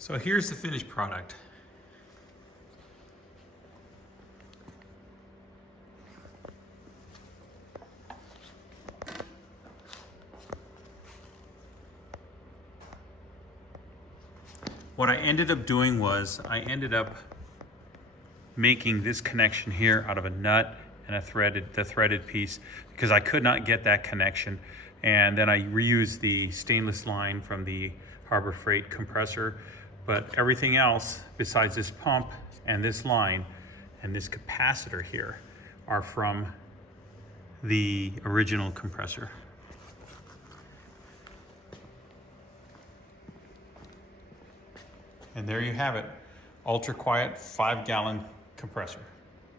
So here's the finished product. What I ended up doing was I ended up making this connection here out of a nut and the threaded piece, because I could not get that connection. And then I reused the stainless line from the Harbor Freight compressor. But everything else besides this pump and this line and this capacitor here are from the original compressor. And there you have it, ultra quiet 5-gallon compressor.